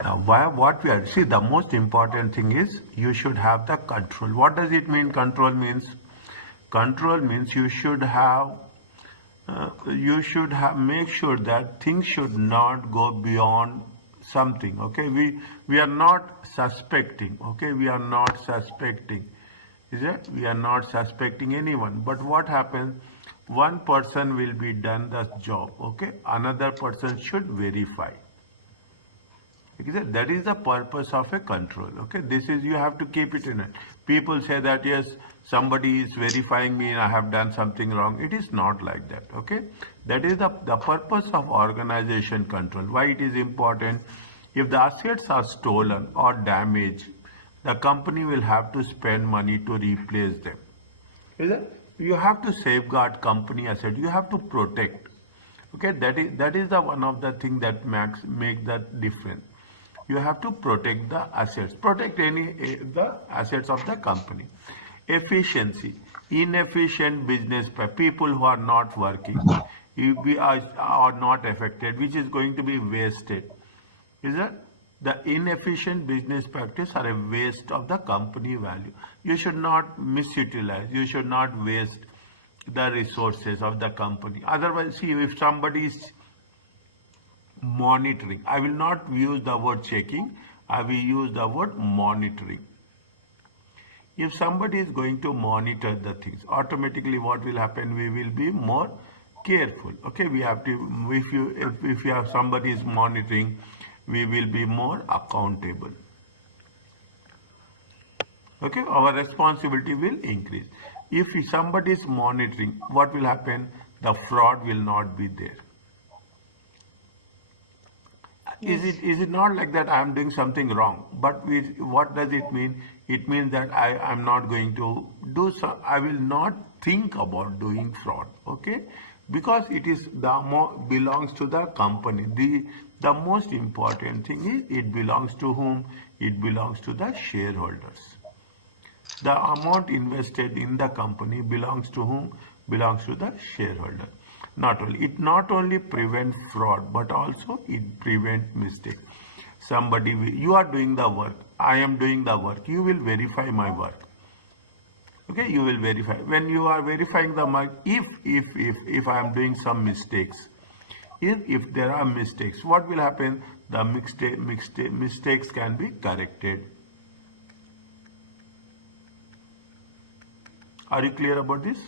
What we are, see, the most important thing is you should have the control. What does it mean? Control means you should have make sure that things should not go beyond something. Okay, we are not suspecting. Okay, we are not suspecting. Is it? We are not suspecting anyone. But what happens? One person will be done the job. Okay, another person should verify. That is the purpose of a control. Okay, this is, you have to keep it in it. People say that yes, somebody is verifying me and I have done something wrong. It is not like that. Okay, that is the purpose of organization control. Why it is important? If the assets are stolen or damaged, the company will have to spend money to replace them. Is it? You have to safeguard company asset. You have to protect. Okay, that is the one of the thing that make that difference. You have to protect the assets, protect the assets of the company. Efficiency, inefficient business, people who are not working, are not affected, which is going to be wasted. Is that the inefficient business practice are a waste of the company value. You should not misutilize. You should not waste the resources of the company. Otherwise, see, if somebody is monitoring, I will not use the word checking, I will use the word monitoring. If somebody is going to monitor the things, automatically what will happen? We will be more careful. Okay, we have to, if you have somebody is monitoring, we will be more accountable. Okay, our responsibility will increase. If somebody is monitoring, what will happen? The fraud will not be there. Yes. Is it not like that I am doing something wrong? But what does it mean? It means that I am not going to do so. I will not think about doing fraud. Okay, because it is belongs to the company. The most important thing is it belongs to whom? It belongs to the shareholders. The amount invested in the company belongs to whom? Belongs to the shareholder. It not only prevents fraud, but also it prevents mistake. You are doing the work, I am doing the work, you will verify my work. Okay, you will verify. When you are verifying the work, if I am doing some mistakes, if there are mistakes, what will happen? The mistakes can be corrected. Are you clear about this?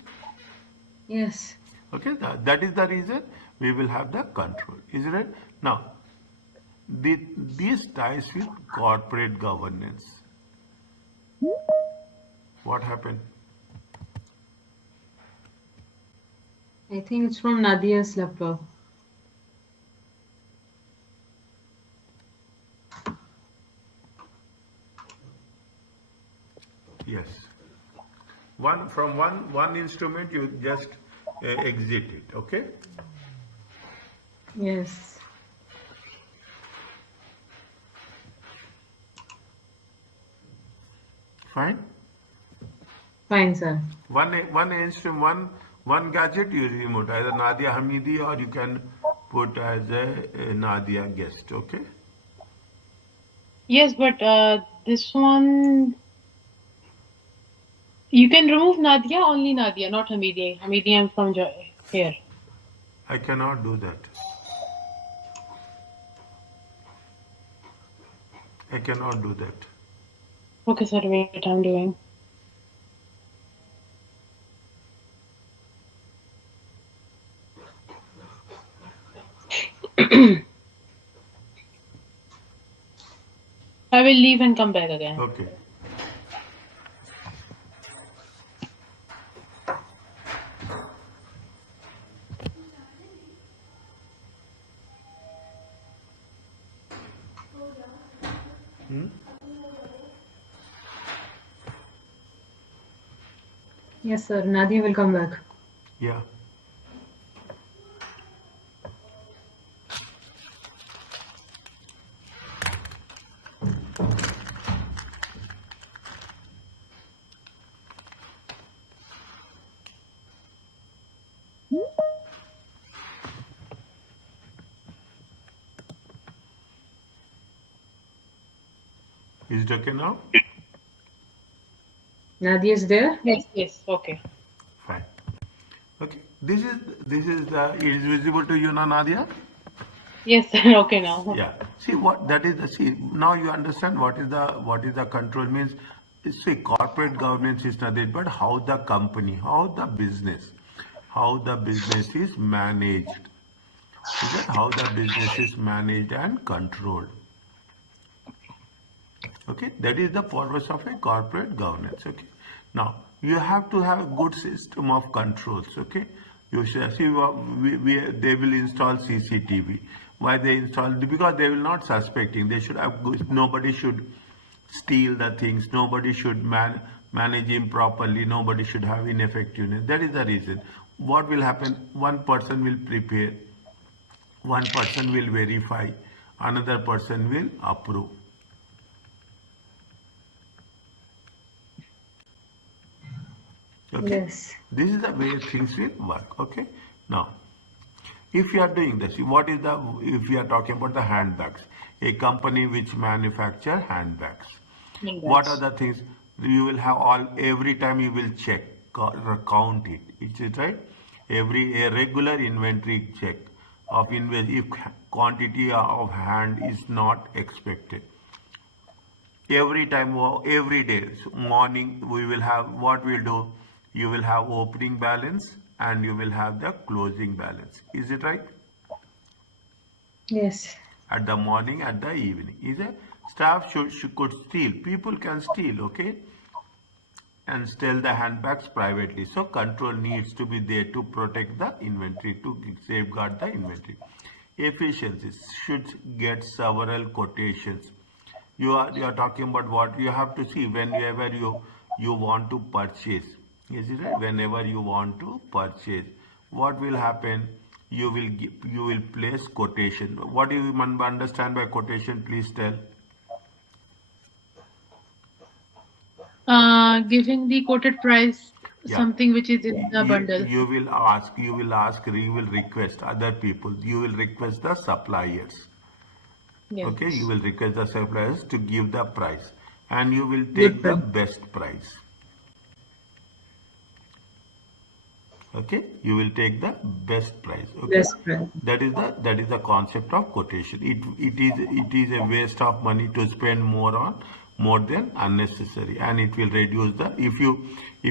Yes. Okay, that is the reason we will have the control. Is it right? Now, these ties with corporate governance. What happened? I think it's from Nadia's laptop. Yes. From one instrument you just exit it. Okay. Yes. Fine. Fine, sir. One instrument, one gadget you remove, either Nadia Hamidi or you can put as a Nadia guest. Okay. Yes, but this one you can remove Nadia, only Nadia, not Hamidi. Hamidi, I'm from here. I cannot do that. I cannot do that. Okay, sir, wait, I'm doing. I will leave and come back again. Okay. Yes, sir. Nadia will come back. Yeah. Is it okay now? Nadia is there? Yes, yes, okay. Fine. Okay. This is the it is visible to you now, Nadia? Yes, okay now. Yeah. See what that is the see now you understand what is the control means. See corporate governance is nothing but how the business is managed. Is that how the business is managed and controlled? Okay, that is the purpose of a corporate governance. Okay, now you have to have a good system of controls. Okay, you should see they will install CCTV. Why they install? Because they will not suspecting. They should have nobody should steal the things. Nobody should manage improperly. Nobody should have ineffectiveness. That is the reason. What will happen? One person will prepare. One person will verify. Another person will approve. Okay, Yes. this is the way things will work. Okay, now if you are doing this, what is the if we are talking about the handbags, a company which manufacture handbags, what are Index. the things you will have all every time you will check count it. Is it right? Every a regular inventory check of if quantity of hand is not expected every time every day morning we will have what we'll do you will have opening balance and you will have the closing balance, is it right? Yes. At the morning at the evening is a staff should could steal, people can steal, okay, and steal the handbags privately. So control needs to be there to protect the inventory, to safeguard the inventory. Efficiencies should get several quotations. You are talking about what you have to see whenever you want to purchase. Is it right? Whenever you want to purchase, what will happen? You will place quotation. What do you understand by quotation? Please tell. Giving the quoted price, Yeah. something which is in the You, bundle. you will ask, you will request other people, you will request the suppliers. Okay, you Yes. will request the suppliers to give the price and you will Good take the friend. best price. Okay, you will take the best price. Okay, Best friend. that is the concept of quotation. It is a waste of money to spend more than unnecessary, and it will reduce the if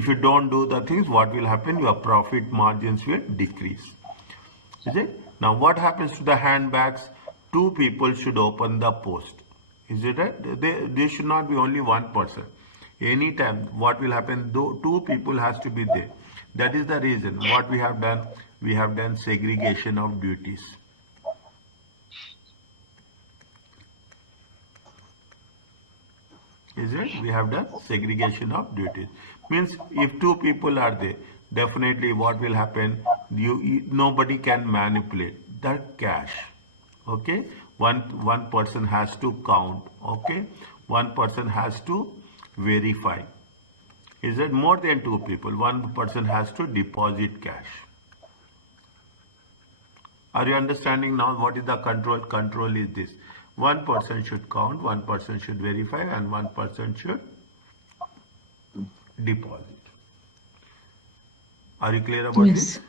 you don't do the things, what will happen? Your profit margins will decrease. Is it? Now what happens to the handbags? Two people should open the post. Is it right? There should not be only one person. Anytime, what will happen? Though two people has to be there. That is the reason. What we have done segregation of duties. Is it? We have done segregation of duties. Means if two people are there, definitely what will happen? Nobody can manipulate the cash. Okay, one person has to count. Okay, one person has to verify. Is it more than two people? One person has to deposit cash. Are you understanding now what is the control? Control is this. One person should count, one person should verify, and one person should deposit. Are you clear about this? Yes.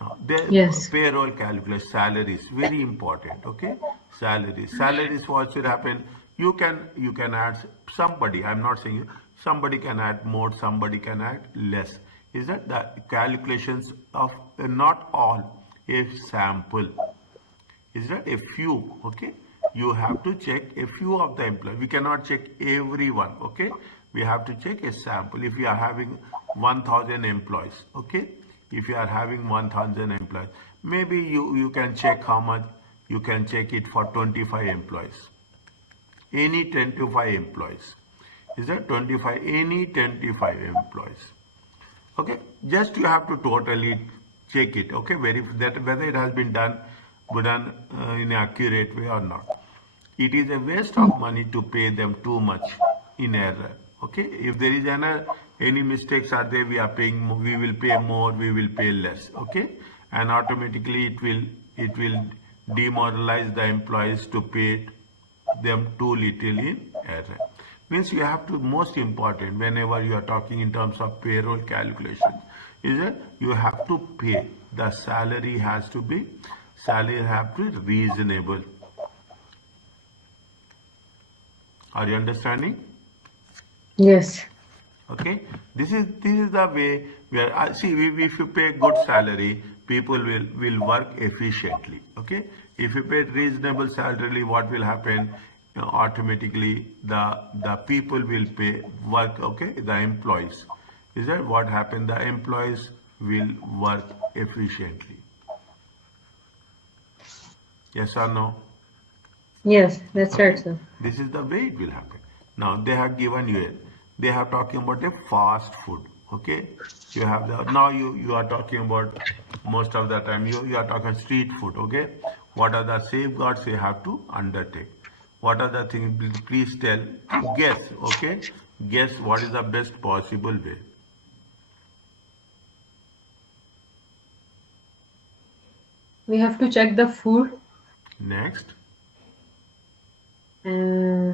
Now, the Yes. payroll calculus, salaries, very important. Okay, salaries. What should happen? You can add somebody. I'm not saying somebody can add more, somebody can add less. Is that the calculations of not all, a sample? Is that a few? Okay, you have to check a few of the employees. We cannot check everyone. Okay, we have to check a sample. If we are having 1,000 employees, okay, if you are having 1,000 employees, maybe you can check how much. You can check it for 25 employees, any 25 employees. Is that 25? Any 25 employees. Okay, just you have to totally check it. Okay, that whether it has been done in an accurate way or not. It is a waste of money to pay them too much in error. Okay, if there is any mistakes are there, we will pay more, we will pay less. Okay, and automatically it will demoralize the employees to pay them too little in error. Means you have to, most important, whenever you are talking in terms of payroll calculations, is that you have to pay. The salary has to be reasonable. Are you understanding? Yes. Okay, this is the way we are. See, if you pay good salary, people will work efficiently. Okay, if you pay reasonable salary, what will happen? Automatically, the people will pay work. Okay, the employees. Is that what happened? The employees will work efficiently. Yes or no? Yes, that's right, Okay, sir. this is the way it will happen. Now they have given you they have talking about a fast food. Okay, you have the, now you are talking about, most of the time you are talking street food. Okay, what are the safeguards you have to undertake? What are the things? Please tell, guess. Okay, guess what is the best possible way. We have to check the food Next, uh,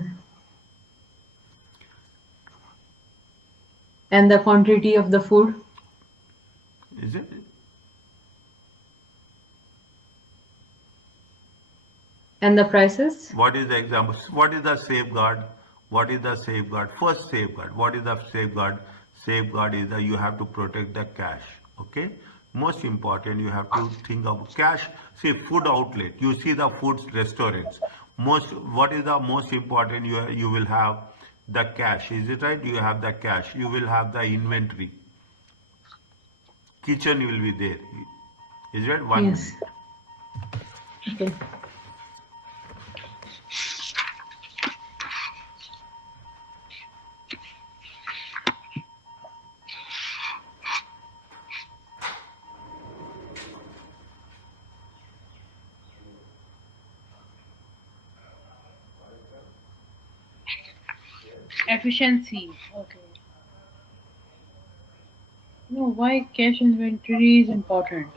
and the quantity of the food is it? and the prices. What is the example? What is the safeguard? What is the safeguard? First safeguard. What is the safeguard? Safeguard is that you have to protect the cash. Okay. Most important, you have to think of cash. See, food outlet. You see the food restaurants. What is the most important? You will have the cash. Is it right? You have the cash. You will have the inventory. Kitchen will be there. Is it? One Yes. minute. Okay. Efficiency. Okay. No, why cash inventory is important?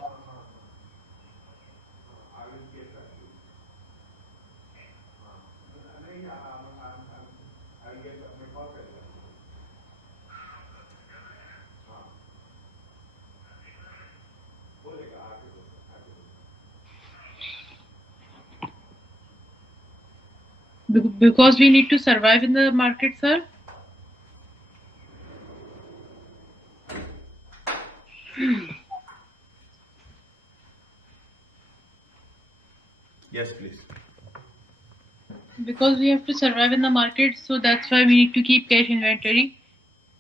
Because we need to survive in the market, sir. Yes, please. Because we have to survive in the market, so that's why we need to keep cash inventory.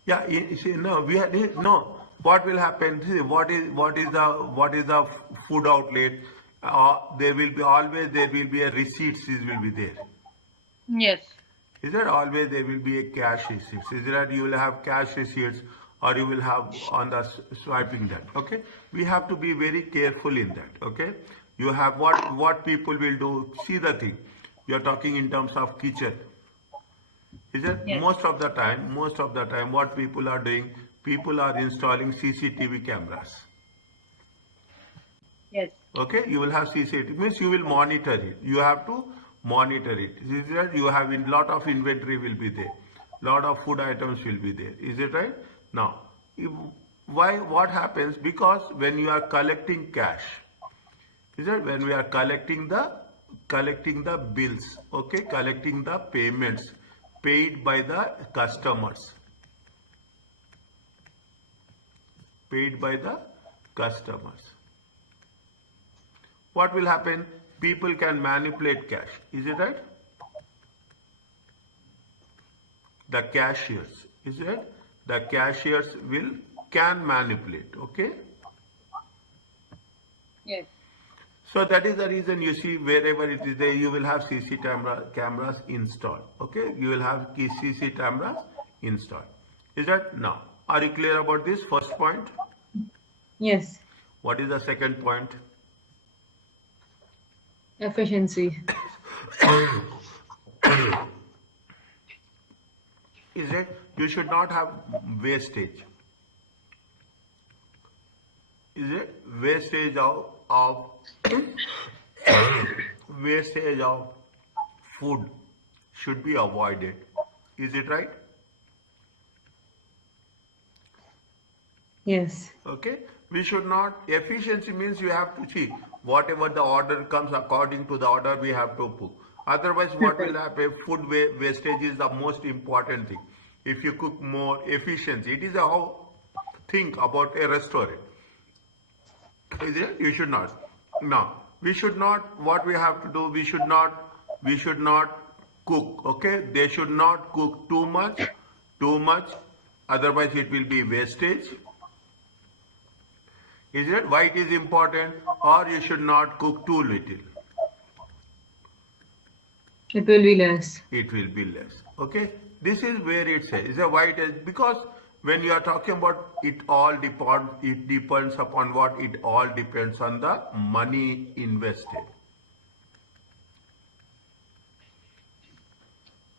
Yeah, you see, no, we had no. What will happen? See, what is the food outlet? There will be always, there will be a receipts. Is will be there. Yes. Is there always, there will be a cash receipts? Is that you will have cash receipts, or you will have on the swiping that? Okay, we have to be very careful in that. Okay, you have what people will do. See the thing. You are talking in terms of kitchen. Is that Yes. most of the time, what people are doing, people are installing CCTV cameras. Yes. Okay, you will have CCTV, means you will monitor it. You have to monitor it. Is that you have in lot of inventory will be there, lot of food items will be there. Is it right? Now, if, why? What happens? Because when you are collecting cash, is that when we are collecting the bills, okay, collecting the payments paid by the customers, paid by the customers, what will happen? People can manipulate cash. Is it right? The cashiers, is it? The cashiers will can manipulate. Okay. Yes. So that is the reason you see wherever it is there, you will have cameras installed. Okay, you will have CC cameras installed. Is that now? Are you clear about this first point? Yes. What is the second point? Efficiency. Is that you should not have wastage. Is it wastage of food should be avoided. Is it right? Yes. Okay, we should not, efficiency means you have to see whatever the order comes according to the order we have to put. Otherwise, what will happen? Food wastage is the most important thing. If you cook more efficiency, it is a how think about a restaurant. Is it? You should not. Now, we should not, what we have to do, we should not cook, okay? They should not cook too much, otherwise it will be wastage. Is it? Why it is important? Or you should not cook too little. It will be less. It will be less. Okay? This is where it says. Is a why it is because when you are talking about it depends upon what? It all depends on the money invested.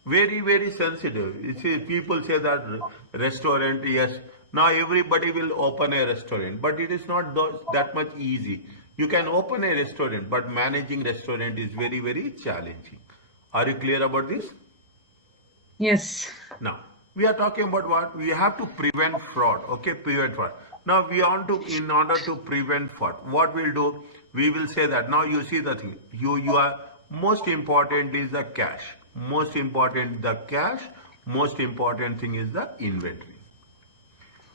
Very, very sensitive. You see, people say that restaurant, yes, now everybody will open a restaurant, but it is not that much easy. You can open a restaurant, but managing restaurant is very, very challenging. Are you clear about this? Yes. Now, we are talking about what? We have to prevent fraud, okay? Prevent fraud. Now, we want to, in order to prevent fraud, what we'll do? We will say that, now you see the thing, you are, most important is the cash. Most important the cash, most important thing is the inventory.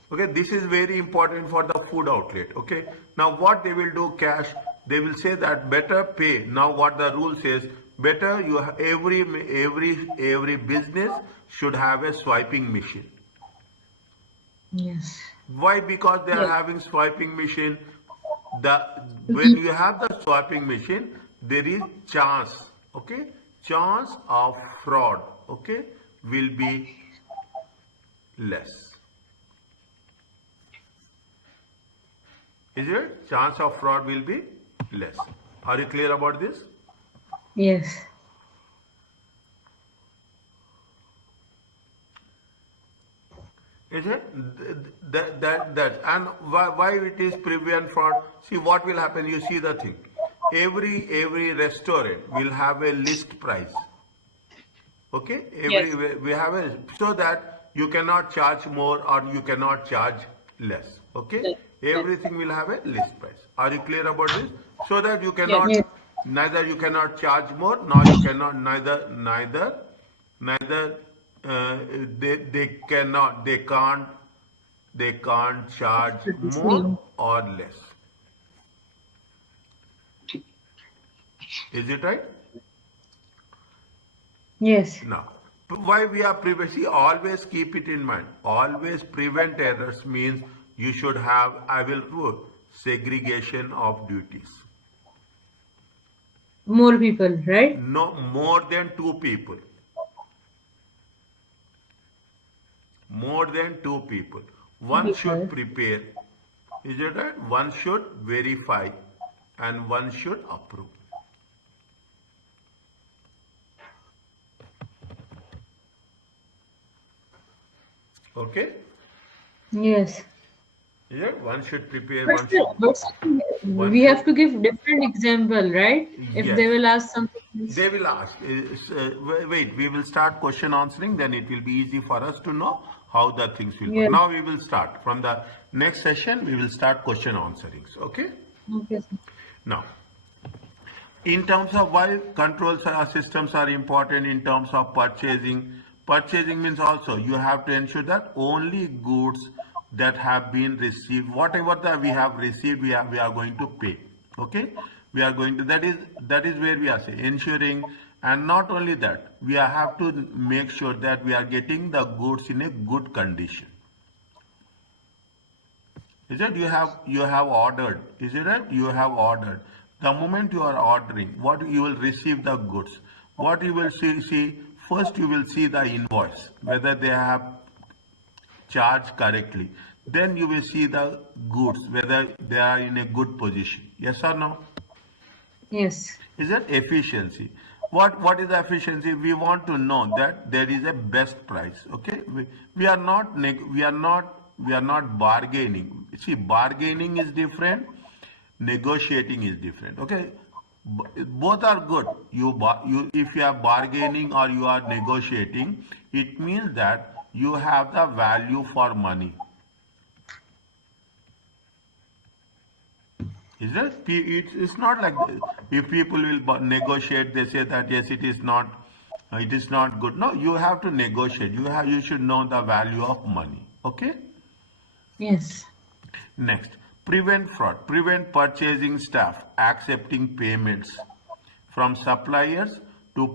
Okay, this is very important for the food outlet. Okay, now what they will do, cash, they will say that better pay. Now what the rule says, better you every business should have a swiping machine. Yes. Why? Because they are Yes. having swiping machine. When you have the swiping machine, there is chance. Okay, chance of fraud. Okay, will be less. Is it? Chance of fraud will be less. Are you clear about this? Yes. Is it? That. And why it is prevent fraud? See what will happen. You see the thing. Every restaurant will have a list price. Okay? Yes. We have a, so that you cannot charge more or you cannot charge less. Okay? Yes. Yes. Everything will have a list price. Are you clear about this? So that you Yes. cannot, Yes. neither you cannot charge more, nor you cannot, neither they can't charge more or less. Is it right? Yes. Now, why we are privacy? Always keep it in mind. Always prevent errors means you should have, I will do segregation of duties. More people, right? No more than two people. More than two people. One should Because prepare. Is it right? One should verify and one should approve. Okay? yes. Is it? One should prepare, But one still, should, one we have should, to give different example, right? If yes. they will ask something else. They will ask. Wait, we will start question answering, then it will be easy for us to know how the things will work. Yes. Now we will start. From the next session, we will start question answering. Okay? Okay, sir. Now, in terms of why control systems are important in terms of purchasing, purchasing means also you have to ensure that only goods that have been received, whatever that we have received, we are going to pay. Okay, we are going to, that is where we are saying ensuring. And not only that, we have to make sure that we are getting the goods in a good condition. Is it? You have ordered? Is it right? You have ordered. The moment you are ordering, what you will receive the goods. What you will see first, you will see the invoice whether they have charged correctly. Then you will see the goods whether they are in a good position. Yes or no? Yes. Is that efficiency? What is efficiency? We want to know that there is a best price. Okay, we are not bargaining. See, bargaining is different, negotiating is different. Okay, Both are good. If you are bargaining or you are negotiating, it means that you have the value for money. Is it? It's not like if people will negotiate, they say that yes, it is not good. No, you have to negotiate. You should know the value of money. Okay. Yes. Next, prevent fraud. Prevent purchasing staff accepting payments from suppliers to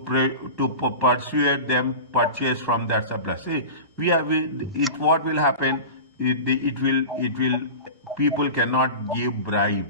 persuade them purchase from that supplier. See, what will happen? It will people cannot give bribe.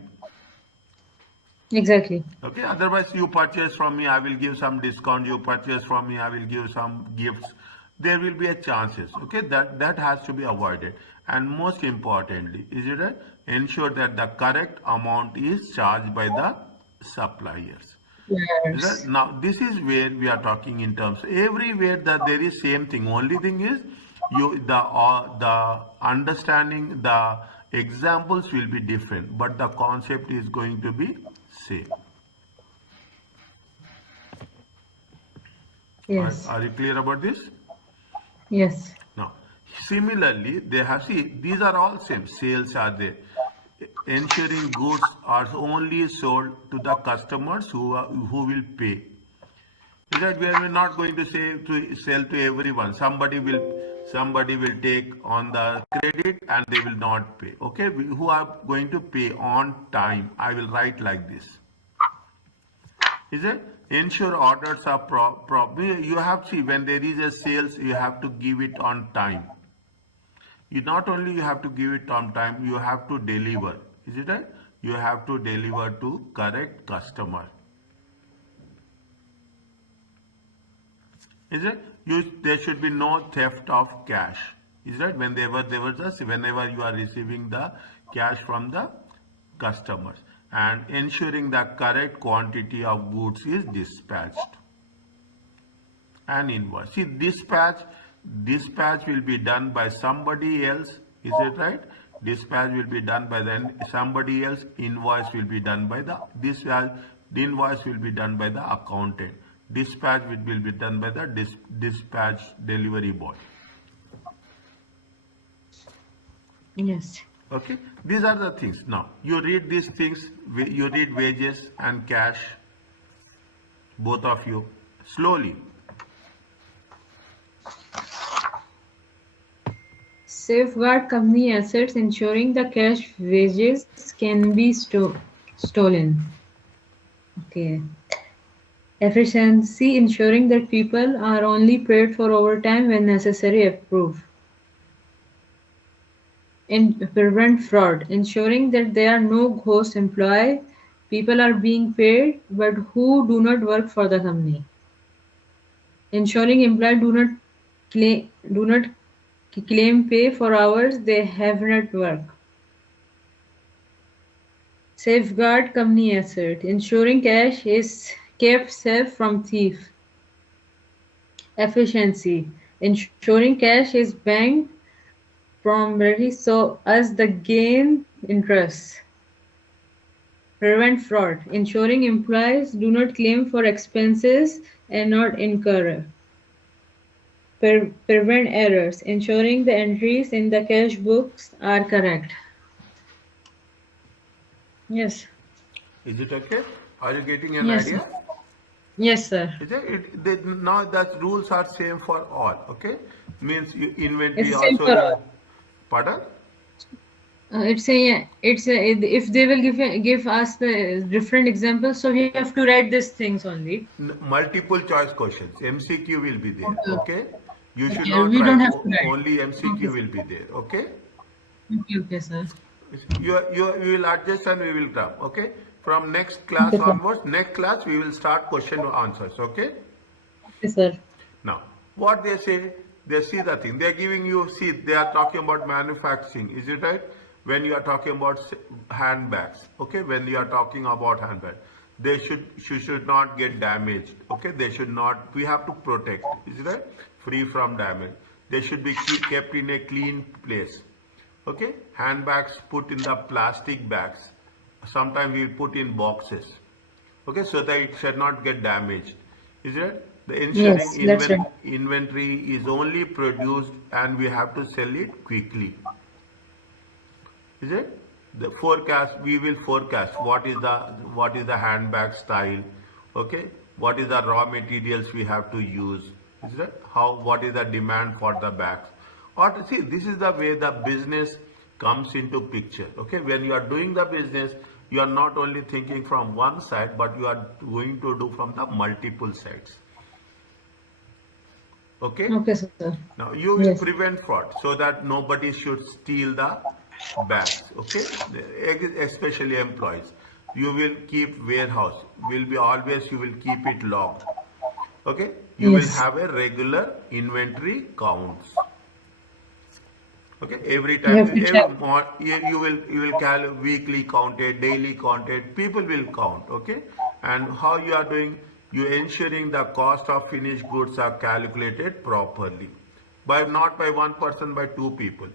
Exactly. Okay, otherwise you purchase from me, I will give some discount. You purchase from me, I will give some gifts. There will be a chances. Okay, that has to be avoided. And most importantly, is it right? Ensure that the correct amount is charged by the suppliers. Is that? Yes. Now this is where we are talking in terms. Everywhere that there is same thing. Only thing is the understanding, the examples will be different, but the concept is going to be same. Yes. Are you clear about this? Yes. Now, similarly, they have, see, these are all same. Sales are there. Ensuring goods are only sold to the customers who will pay. Is that we are not going to say to sell to everyone. Somebody will take on the credit and they will not pay. Okay, who are going to pay on time? I will write like this. Is it? Ensure orders are you have to see when there is a sales, you have to give it on time. You not only you have to give it on time, you have to deliver. Is it right? You have to deliver to correct customer. Is it? There should be no theft of cash. Is that whenever you are receiving the cash from the customers, and ensuring the correct quantity of goods is dispatched and invoice. See, dispatch will be done by somebody else. Is it right? Dispatch will be done by somebody else. Invoice will be done by the invoice will be done by the accountant. Dispatch will be done by the dispatch delivery boy. Yes. Okay, these are the things. Now you read these things. You read wages and cash, both of you, slowly. Safeguard company assets, ensuring the cash wages can be stolen. Okay. Efficiency, ensuring that people are only paid for overtime when necessary. Approved. Prevent fraud, ensuring that there are no ghost employees. People are being paid but who do not work for the company. Ensuring employees do not claim pay for hours they have not worked. Safeguard company asset, ensuring cash is kept safe from thief. Efficiency, ensuring cash is banked promptly so as the gain interest. Prevent fraud, ensuring employees do not claim for expenses and not incur. Prevent errors, ensuring the entries in the cash books are correct. Yes. Is it okay? Are you getting an Yes. idea? Yes, sir. Is it? Now that rules are same for all. Okay, means inventory It's same also. for all. Pardon? If they will give us the different examples, so we have to write these things only. Multiple choice questions. MCQ will be there. Okay. Okay. You should Okay, not we don't write. have to write. Only Okay, MCQ sir. will be there. Okay. Okay, sir. You will adjust and we will come. Okay. From next class Okay, sir. onwards, next class we will start question and answers. Okay. Okay, sir. Now, what they say, they see the thing. They are giving you, see, they are talking about manufacturing. Is it right? When you are talking about handbags, okay? When you are talking about handbags, should not get damaged, okay? They should not, we have to protect, is it right? Free from damage. They should be kept in a clean place, okay? Handbags put in the plastic bags. Sometimes we put in boxes. okay, so that it should not get damaged. Is it? The ensuring Yes, that's right. inventory is only produced and we have to sell it quickly. Is it? The forecast, we will forecast what is the handbag style, okay? What is the raw materials we have to use? Is it? How what is the demand for the bags? Or to see, this is the way the business comes into picture. Okay, when you are doing the business, you are not only thinking from one side, but you are going to do from the multiple sides. Okay. Okay, sir. Now you will Yes. prevent fraud so that nobody should steal the bags. Okay, especially employees. You will keep warehouse. Will be always you will keep it logged. Okay, you will Yes. have a regular inventory counts. Okay, every You time have to check. you will weekly counted, daily counted. People will count. Okay, and how you are doing? You ensuring the cost of finished goods are calculated properly by not by one person, by two people.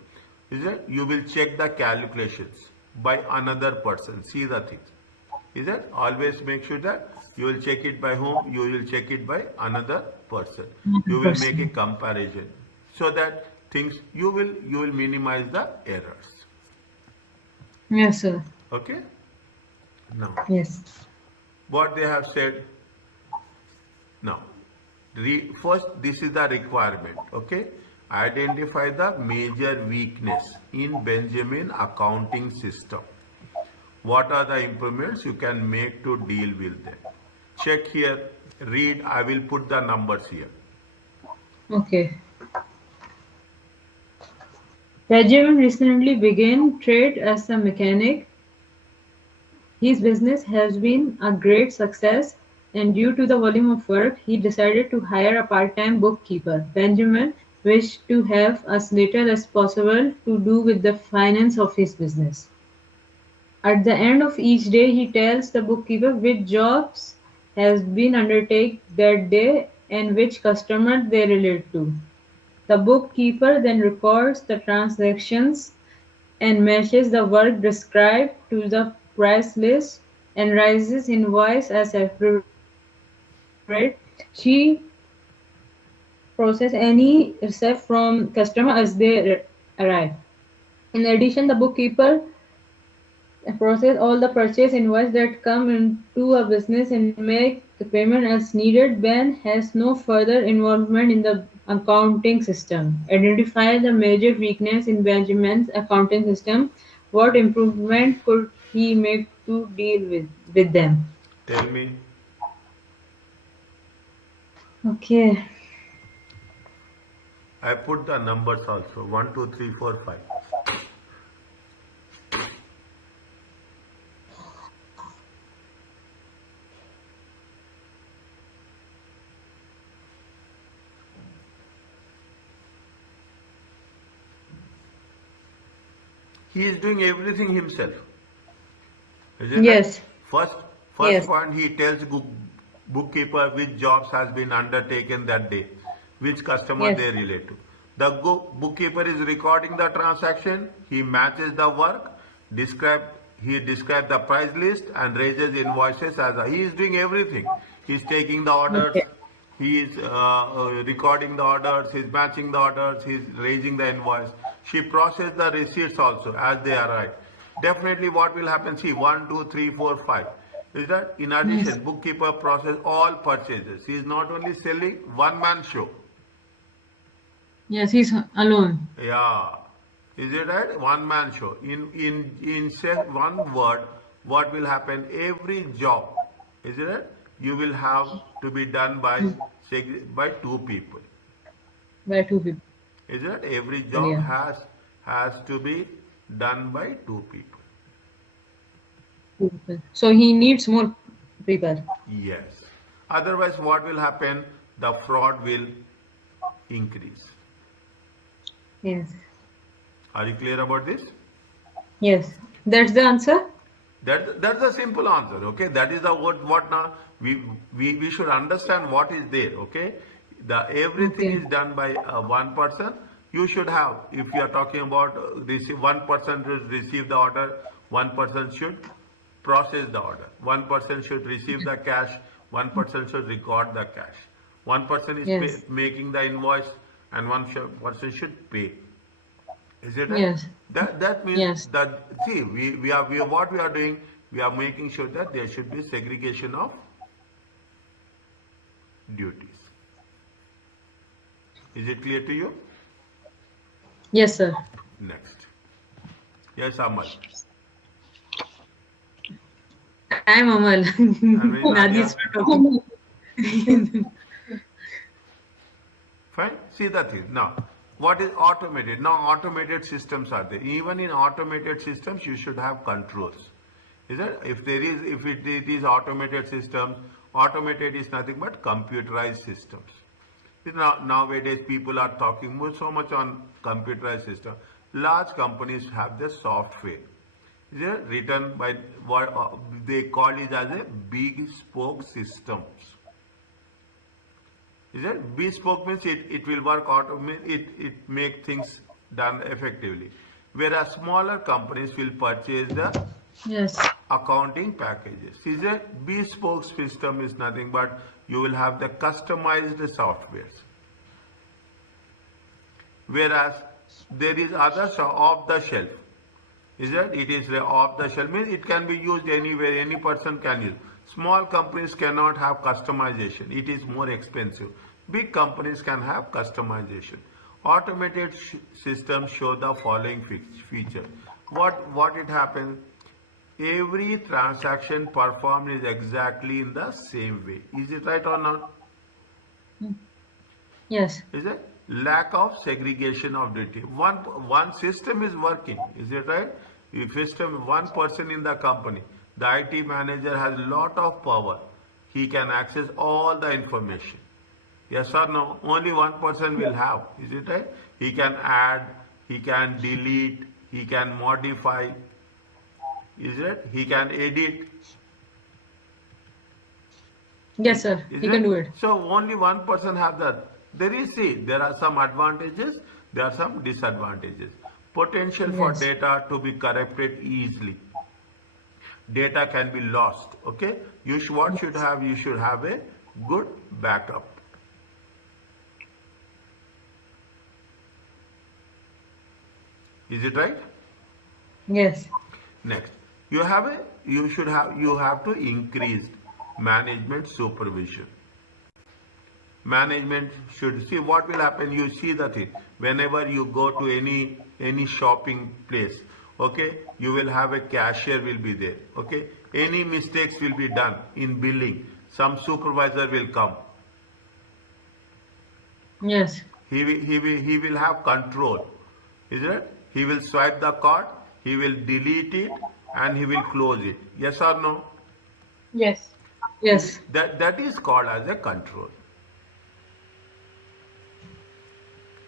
Is it? You will check the calculations by another person. See the things. Is it? Always make sure that you will check it by whom? You will check it by another person. You will make a 100%. comparison so that things you will minimize the errors. Yes, sir. Okay? Now, Yes. what they have said now, first this is the requirement. Okay? Identify the major weakness in Benjamin accounting system. What are the improvements you can make to deal with them? Check here, read, I will put the numbers here. Okay. Benjamin recently began trade as a mechanic. His business has been a great success, and due to the volume of work, he decided to hire a part-time bookkeeper. Benjamin wished to have as little as possible to do with the finance of his business. At the end of each day, he tells the bookkeeper which jobs has been undertaken that day and which customer they relate to. The bookkeeper then records the transactions and matches the work described to the price list and raises invoice as appropriate. She process any receipt from customer as they arrive. In addition, the bookkeeper process all the purchase invoice that come into a business and make the payment as needed. Ben has no further involvement in the accounting system. Identify the major weakness in Benjamin's accounting system. What improvement could he make to deal with them? Tell me. Okay. I put the numbers also. 1, 2, 3, 4, 5. He is doing everything himself. Isn't it? Yes. First, first Yes. point he tells bookkeeper which jobs has been undertaken that day, which customer Yes. they relate to. The bookkeeper is recording the transaction. He matches the work, describe he describes the price list and raises invoices he is doing everything. He's taking the orders. Okay. He is recording the orders. He's matching the orders. He's raising the invoice. She processes the receipts also as they arrive. Definitely what will happen, see 1, 2, 3, 4, 5. Is that in Yes. addition, bookkeeper process all purchases. He is not only selling one man show. Yes, he's alone. Yeah. Is it right? One man show. In say one word, what will happen? Every job, is it right? You will have to be done by two people. By two people. Is it? Every Yeah. job has to be done by two people. Two people. So he needs more people. Yes. Otherwise, what will happen? The fraud will increase. Yes. Are you clear about this? Yes. That's the answer? That's a simple answer. Okay, that is the what now we should understand what is there. Okay, the everything Okay. is done by one person. You should have, if you are talking about receive one person to receive the order, one person should process the order. One person should receive the cash, one person should record the cash. One person is Yes. making the invoice and person should pay. Is it right? Yes. That means Yes. that, see, we are what we are doing, we are making sure that there should be segregation of duties. Is it clear to you? Yes, sir. Next. Yes, Amal. I'm Amal. And when Nadi Nadia? is not talking. Fine. See the thing. Now, what is automated? Now, automated systems are there. Even in automated systems, you should have controls. Is it? If it is automated systems, automated is nothing but computerized systems. Nowadays, people are talking so much on computerized system. Large companies have the software. Is it written by what they call it as a bespoke systems. Is it? Bespoke means it will work it make things done effectively. Whereas smaller companies will purchase the Yes. accounting packages. Is a bespoke system is nothing but you will have the customized softwares. Whereas there is others off the shelf. Is that it is off the shelf means it can be used anywhere, any person can use. Small companies cannot have customization, it is more expensive. Big companies can have customization. Automated systems show the following feature. What it happens? Every transaction performed is exactly in the same way. Is it right or not? Yes. Is it? Lack of segregation of duty. One system is working. Is it right? If system one person in the company, the IT manager has a lot of power. He can access all the information. Yes or no? Only one person will have. Is it right? He can add, he can delete, he can modify. Is it? He can edit. Yes, sir. Is He can it? do it. So only one person have that. There are some advantages, there are some disadvantages. Potential for Yes. data to be corrupted easily. Data can be lost. Okay. What should Yes. have? You should have a good backup. Is it right? Yes. Next, you have to increase management supervision. Management should see what will happen. You see the thing whenever you go to any shopping place. Okay, you will have a cashier will be there. Okay, any mistakes will be done in billing. Some supervisor will come. Yes. He will have control. Is it? He will swipe the card. He will delete it and he will close it. Yes or no? Yes. Yes. That is called as a control.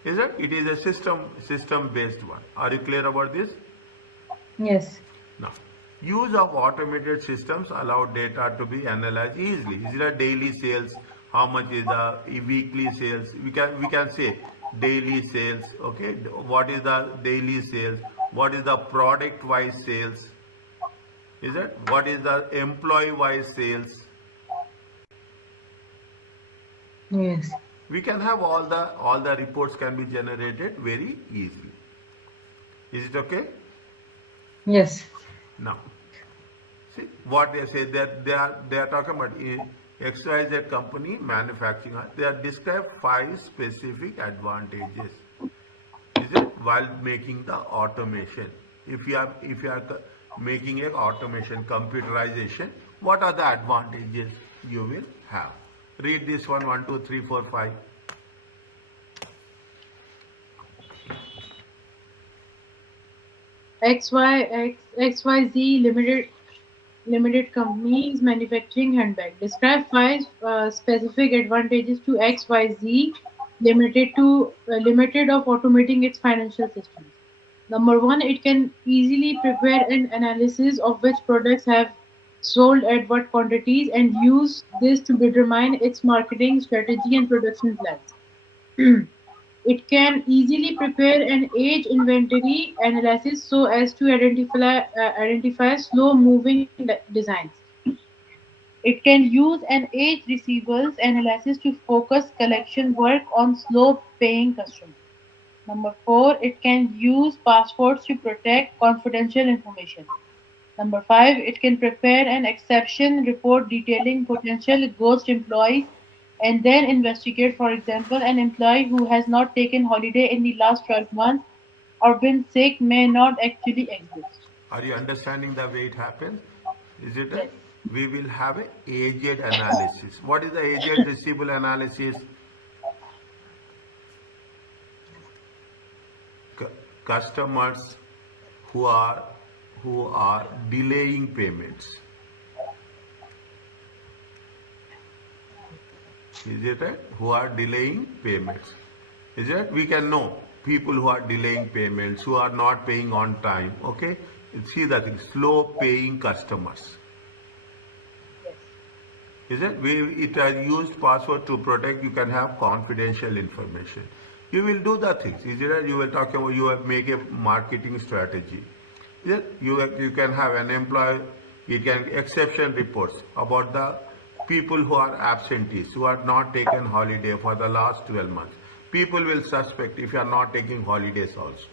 Is it? It is a system based one. Are you clear about this? Yes. Now, use of automated systems allow data to be analyzed easily. Is it a daily sales? How much is the weekly sales? We can say daily sales. Okay, what is the daily sales? What is the product wise sales? Is it? What is the employee wise sales? Yes. We can have all the reports can be generated very easily. Is it okay? Yes. Now, see what they say that they are talking about XYZ company manufacturing. They are described 5 specific advantages. Is it while making the automation? If you are making a automation computerization, what are the advantages you will have? Read this one 1, 2, 3, 4, 5. XYZ Limited Company is manufacturing handbag. Describe 5 specific advantages to XYZ Limited of automating its financial systems. Number one, it can easily prepare an analysis of which products have sold at what quantities and use this to determine its marketing strategy and production plans. It can easily prepare an age inventory analysis so as to identify slow-moving designs. It can use an age receivables analysis to focus collection work on slow-paying customers. Number four, it can use passwords to protect confidential information. Number five, it can prepare an exception report detailing potential ghost employees and then investigate, for example, an employee who has not taken holiday in the last 12 months or been sick may not actually exist. Are you understanding the way it happens? Is it a, Yes. we will have a aged analysis. What is the aged receivable analysis? cu- Customers who are delaying payments. Is it right? Who are delaying payments. Is it? We can know people who are delaying payments, who are not paying on time. Okay? See the thing. Slow paying customers. Yes. Is it? It has used password to protect. You can have confidential information. You will do the things. Is it? Right? You will talk about. You will make a marketing strategy. Is it? You can have an employee. You can exception reports about the people who are absentees, who are not taken holiday for the last 12 months. People will suspect if you are not taking holidays also.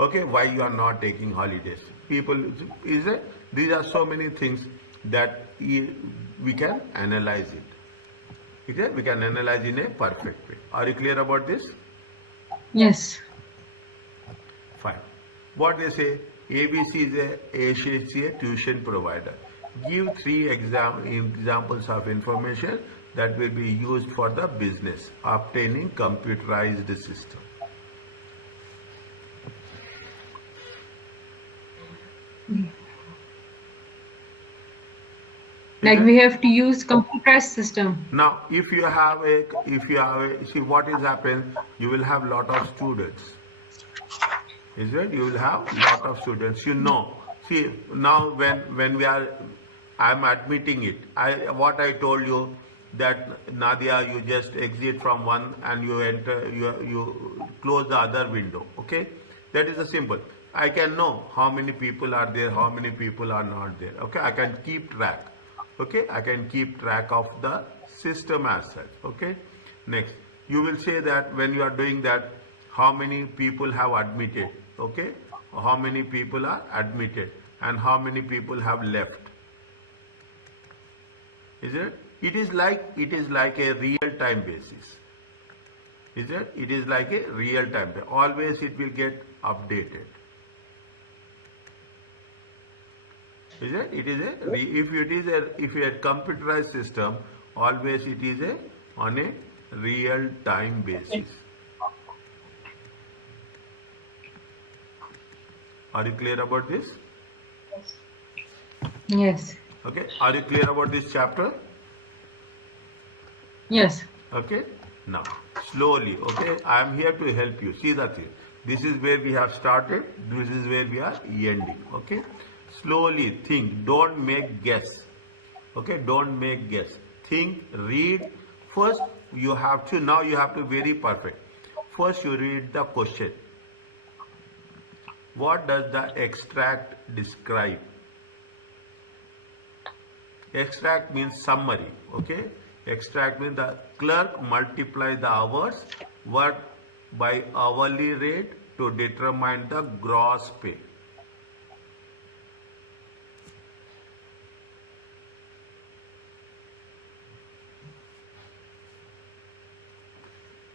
Okay, why you are not taking holidays? People, is it? These are so many things that we can analyze it. Okay, we can analyze in a perfect way. Are you clear about this? Yes. Fine. What they say, ABC is a tuition provider. Give three examples of information that will be used for the business obtaining computerized system. Is Like it? we have to use computerized system. Now, if you have a, see what is happened, you will have lot of students. Is it? You will have lot of students. You know. See now when we are, I'm admitting it. What I told you that Nadia, you just exit from one and you enter. You close the other window. Okay, that is a simple. I can know how many people are there, how many people are not there. Okay, I can keep track. Okay, I can keep track of the system as such. Okay, next you will say that when you are doing that, how many people have admitted. Okay, how many people are admitted and how many people have left. Is it? It is like a real time basis. Is it? It is like a real time. Always it will get updated. Is it? It is a if it is a if you had computerized system, always it is a on a real time basis. Are you clear about this? Yes. Yes. Okay. Are you clear about this chapter? Yes. Okay. Now, slowly. Okay. I am here to help you. See the thing. This is where we have started. This is where we are ending. Okay. Slowly think. Don't make guess. Okay. Don't make guess. Think. Read. First, you have to. Now you have to very perfect. First, you read the question. What does the extract describe? Extract means summary. Okay. Extract means the clerk multiply the hours worked by hourly rate to determine the gross pay.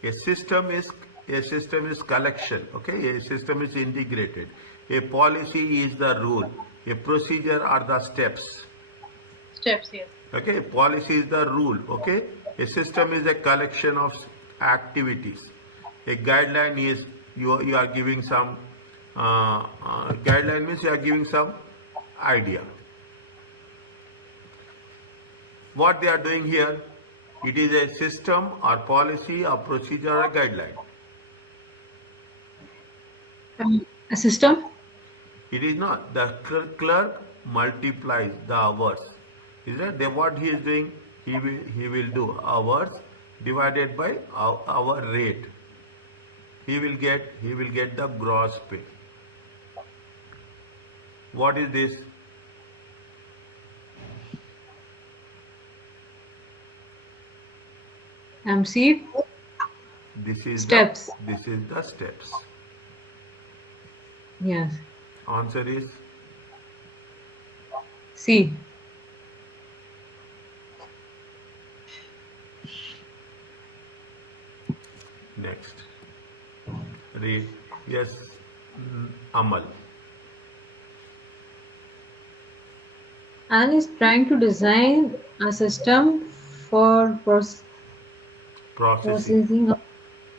A system is collection. Okay. A system is integrated. A policy is the rule. A procedure are the steps. Steps, yes. Okay, policy is the rule. Okay, a system is a collection of activities. A guideline is you are giving some guideline means you are giving some idea. What they are doing here, it is a system or policy or procedure or guideline. A system. It is not. The clerk multiplies the hours. Is that they what he is doing? He will do hours divided by our rate. he will get the gross pay. What is this? MC This is the steps. this is the steps. Yes. Answer is C. next. Read. Yes, Amal. Anne is trying to design a system for Processing. processing of,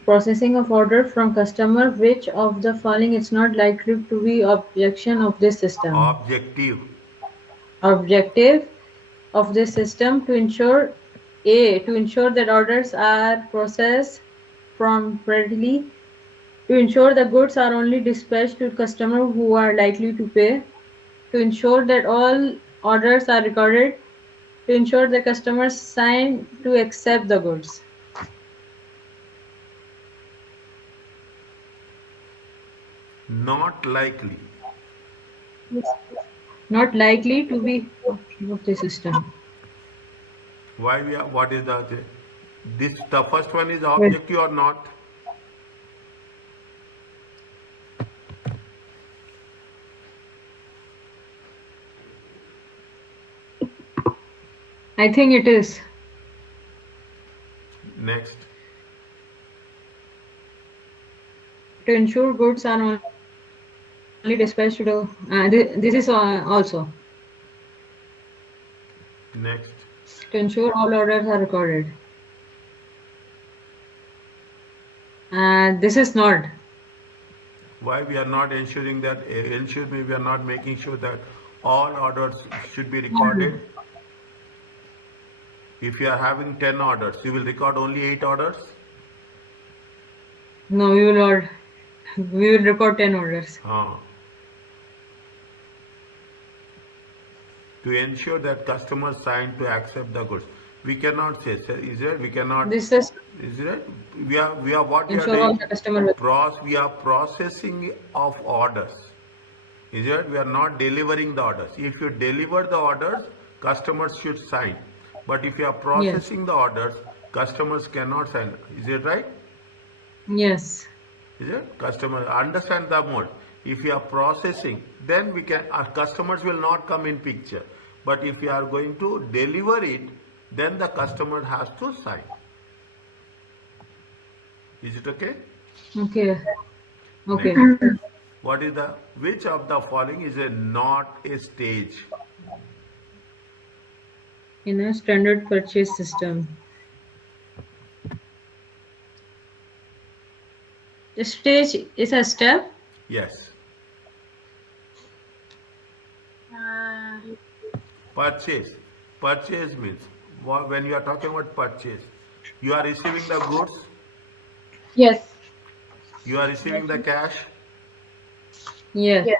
processing of order from customer. Which of the following is not likely to be objection of this system? Objective. Objective of this system to ensure that orders are processed promptly, to ensure the goods are only dispatched to customers who are likely to pay, to ensure that all orders are recorded, to ensure the customers sign to accept the goods. Not likely. Not likely to be of the system. Why we are? What is the this? The first one is Well, objective or not? I think it is. Next. To ensure goods are only dispatched to the. This is also Next. to ensure all orders are recorded. This is not. Why we are not ensuring that? Ensure me we are not making sure that all orders should be recorded. If you are having 10 orders, you will record only 8 orders. No, we will not. We will record 10 orders. To ensure that customers sign to accept the goods. We cannot say, sir, is it? We cannot. This is Is it? We are what we are ensure all doing? the customer will. We are processing of orders. Is it? We are not delivering the orders. If you deliver the orders, customers should sign. But if you are Yes. processing the orders, customers cannot sign. Is it right? Yes. Is it? Customer understand the mode. If you are processing, then we can. Our customers will not come in picture. But if you are going to deliver it, then the customer has to sign. Is it okay? Okay. Okay. Next. What is the which of the following is a not a stage? In a standard purchase system, the stage is a step. Yes. Uh, Purchase. Purchase means when you are talking about purchase, you are receiving the goods, yes. you are receiving the cash. Yes. Yes.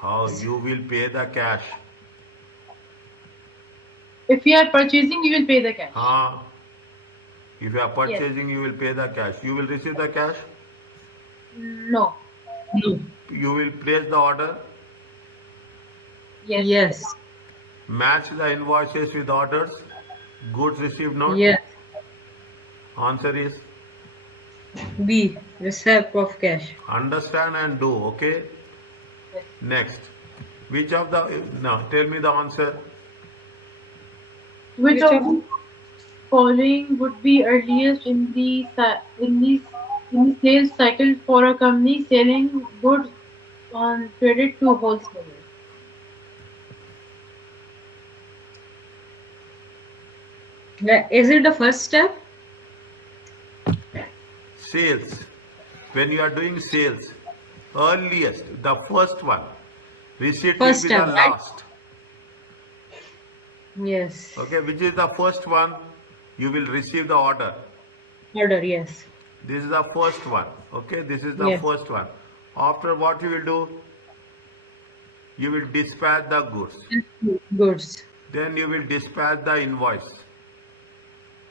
How you will pay the cash? If you are purchasing, you will pay the cash. If you are Yes. purchasing, you will pay the cash. You will receive the cash. No. No. You will place the order. Yes. Yes. Match the invoices with orders. Goods received note. Yes. Answer is B. Receipt of cash. understand and do. Okay. Yes. Next. Which of the now tell me the answer. Which of the following would be earliest in the in the sales cycle for a company selling goods on credit to wholesalers? Is it the first step? Sales. When you are doing sales, earliest, the first one. Receipt First will be the step, right? last. Yes. Okay, which is the first one? You will receive the order. Order. Yes. This is the first one. Okay, this is the Yes. first one. After what you will do? You will dispatch the goods. Goods. Then you will dispatch the invoice.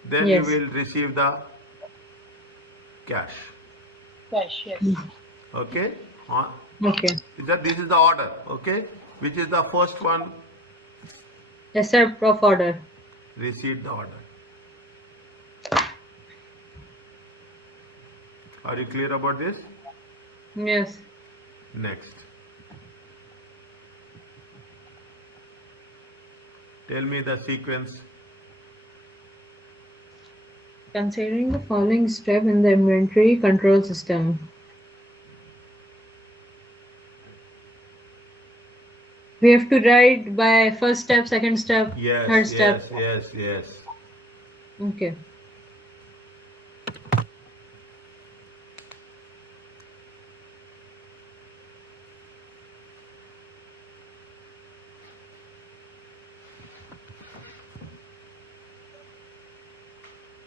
Then you Yes. will receive the cash. Cash, yes. Okay? Uh, Okay. this is the order. Okay? Which is the first one? Accept of order. Receipt the order. Are you clear about this? Yes. Next. Tell me the sequence. Considering the following step in the inventory control system. We have to write by first step, second step, Yes, third step. yes, yes, yes. Okay.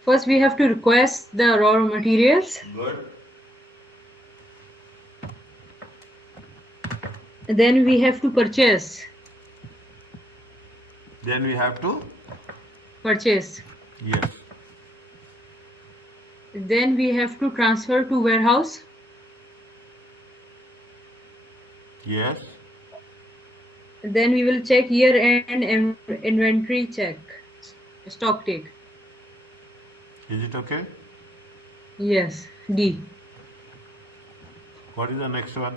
First, we have to request the raw materials. Good. Then we have to purchase. Then we have to, Purchase. yes, Then we have to transfer to warehouse. yes. Then we will check year-end inventory check. Stock take. Is it okay? Yes. D. What is the next one?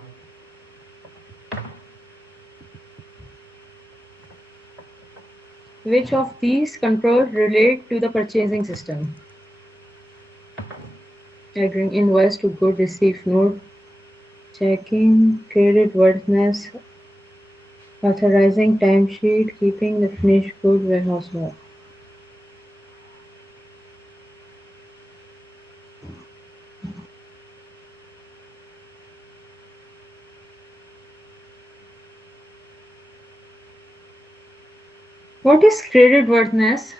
Which of these controls relate to the purchasing system? Agreeing invoice to good receive note, checking credit worthiness, authorizing timesheet, keeping the finished good warehouse log. What is credit worthiness?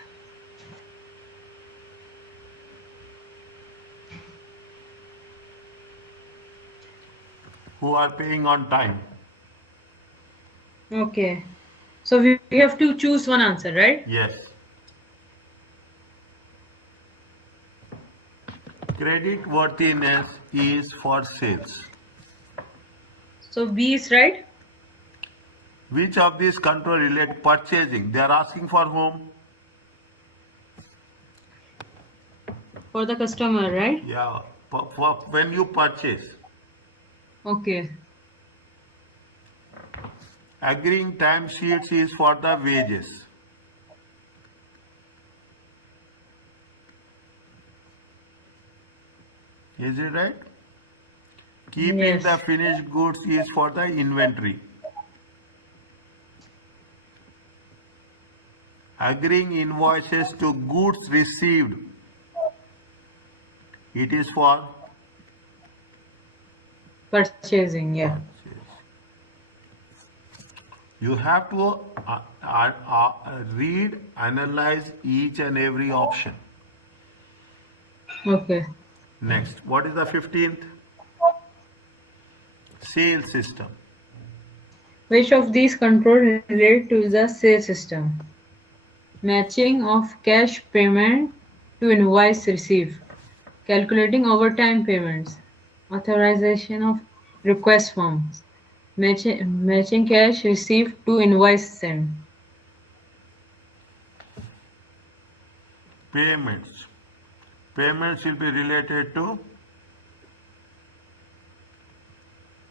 Who are paying on time? Okay. So we have to choose one answer, right? Yes. Credit worthiness is for sales. So B is right. Which of these control relate purchasing? They are asking for whom? For the customer, right? Yeah, for when you purchase. Okay. Agreeing time sheets is for the wages. Is it right? Keeping the Yes. finished goods is for the inventory. Agreeing invoices to goods received. It is for Purchasing, yeah. purchase. You have to read, analyze each and every option. Okay. Next, what is the 15th? Sales system. Which of these controls relate to the sales system? Matching of cash payment to invoice received. Calculating overtime payments. Authorization of request forms. Matching cash received to invoice sent. Payments. Payments will be related to,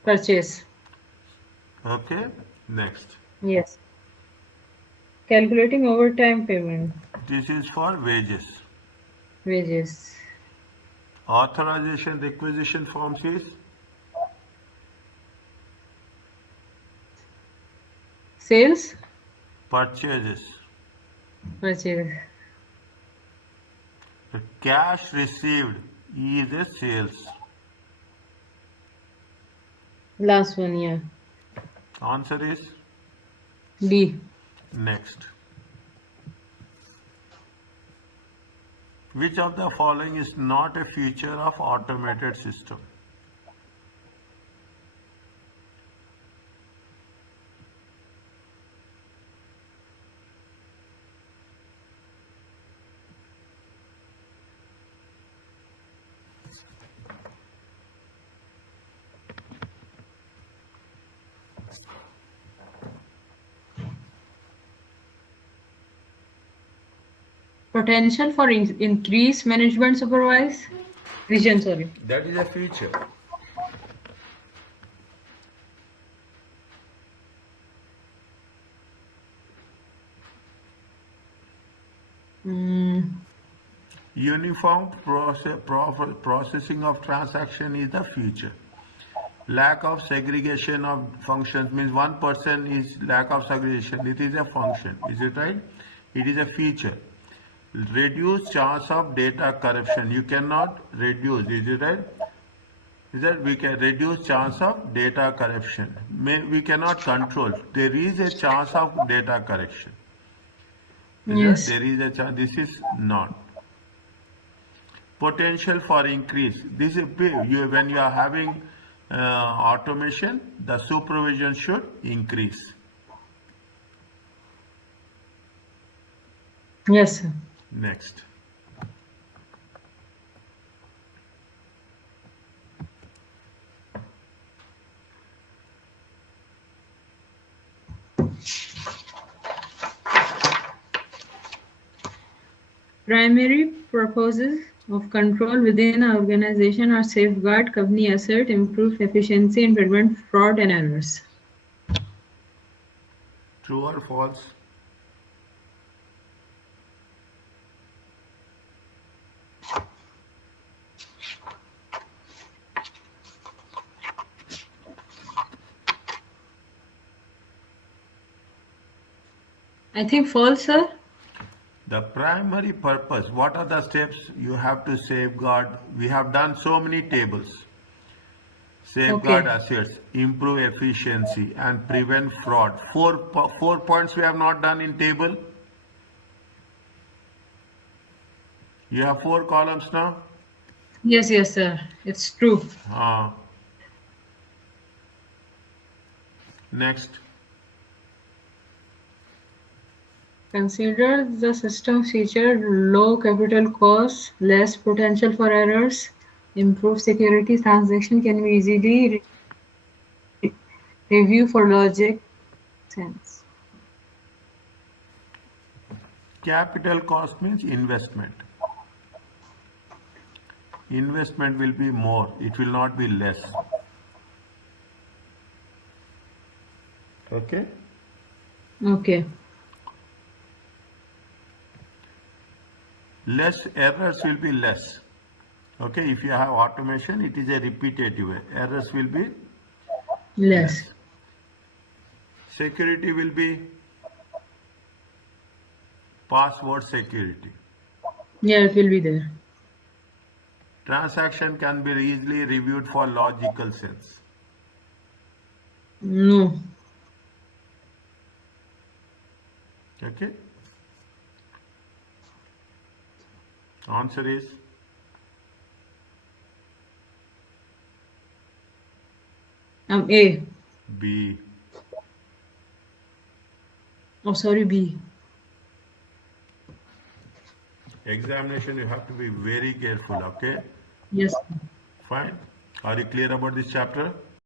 Purchase. okay, next. Yes. Calculating overtime payment. This is for wages. Wages. Authorization requisition forms is Sales. purchases. Purchase. The cash received is a sales. Last one, yeah. Answer is D. next. Which of the following is not a feature of automated system? Potential for increased management supervise vision. Sorry. That is a feature. Mm, Uniform processing of transaction is the future. Lack of segregation of functions means one person is lack of segregation. It is a function. Is it right? It is a feature. Reduce chance of data corruption. You cannot reduce. Is it right? Is that we can reduce chance of data corruption. We cannot control. There is a chance of data correction. Is that yes. there is a chance? This is not. Potential for increase. This is when you are having automation, the supervision should increase. Yes, sir. Next. Primary purposes of control within an organization are safeguard company asset, improve efficiency, and prevent fraud and errors. True or false? I think false, sir. The primary purpose, what are the steps you have to safeguard? We have done so many tables. Safeguard Okay. assets, improve efficiency, and prevent fraud. Four points we have not done in table. You have 4 columns now. Yes, yes, sir. It's true. Next. Consider the system feature low capital cost, less potential for errors, improved security. Transaction can be easily review for logic sense. Capital cost means investment. Investment will be more, it will not be less. Okay? Okay. Less errors will be less. Okay, if you have automation, it is a repetitive way. Errors will be Less. less. Security will be password security. Yeah, it will be there. Transaction can be easily reviewed for logical sense. No. Okay? Answer is A. B. Oh, sorry, B. Examination, you have to be very careful, okay? Yes. Fine. Are you clear about this chapter?